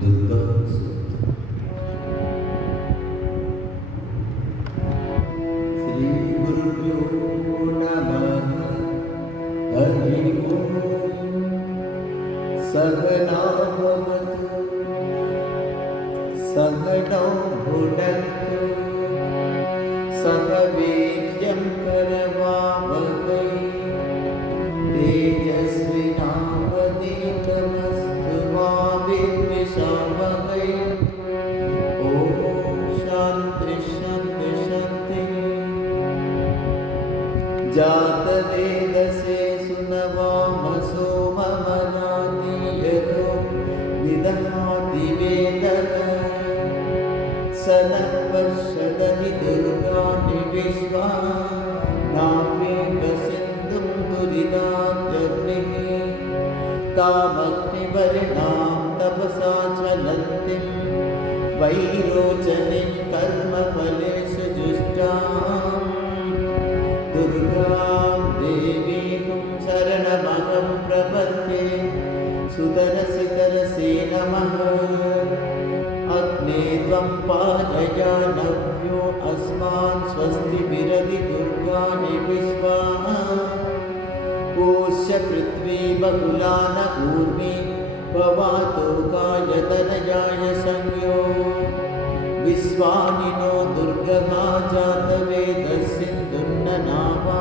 दुर्गा श्री गुरुभ्यो नमः। हरि ओम। सहना भवतु सहनौ भुनक्तु सह वीर्यं करवावहै तेजस्विनावधीतमस्तु मा विद्विषावहै। ओम शांति शांति शांति। जातवेदसे सुनवामसो ममनाति यतो विदधाति वेदः स नः पश्यदति दुर्गाणि विश्वा नावेकसिन्धुं दुरितात्यग्निः तामग्निवर्णां तपसा ज्वलन्तीं वैरोचनीं कर्मफलेषु जुष्टां दुर्गां देवीं शरणमहं प्रपद्ये। सुतरसि तरसे नमः। अग्ने त्वं पादयानव्यो अस्मान् स्वस्तिभिरधि दुर्गाणि विश्वा पूष्य पृथ्वी बहुला न ऊर्वी भवातो कायतनयाय संज्ञो विश्वानिनो दुर्गः जातवेदस्सिन्धुन्न नावा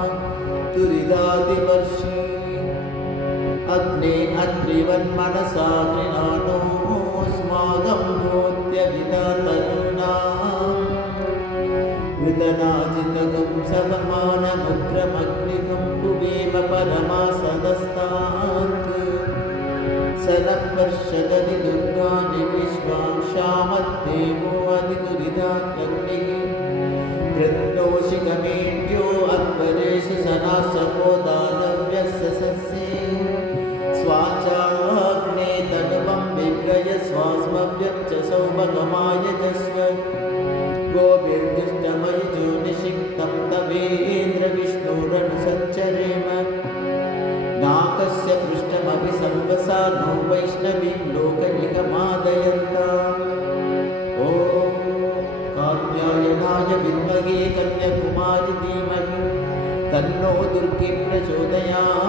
तुरिदादिवर्षि अग्ने अत्रिवन्मनसा गृणानो स्मागं भूत्य विदतनूनां विदनाजितगं सवमानमुग्रमग्निगं कुवेम परमासदस्तात् स नः पश्यदति दुर्गाणि विश्वां शामद्देवो अधिदुरिताग्निः कृत्नोषिकमेढ्यो अक्बरेषु सनासपो दानव्यस्य सस्ये स्वाचाग्ने तनुवं विग्रय स्वास्मभ्यं च सौभगमाय जस्व गोभिर्जुष्टमयुजो निषिक्तं तवेन्द्र विष्णुरनुसञ्चरेम नाकस्य पृष्ठमपि संवसा नो वैष्णवीं लोकनिगमादयन्ताम्। ॐ कात्यायनाय विद्महे कन्याकुमारी धीमहि तन्नो दुर्गी प्रचोदयात्।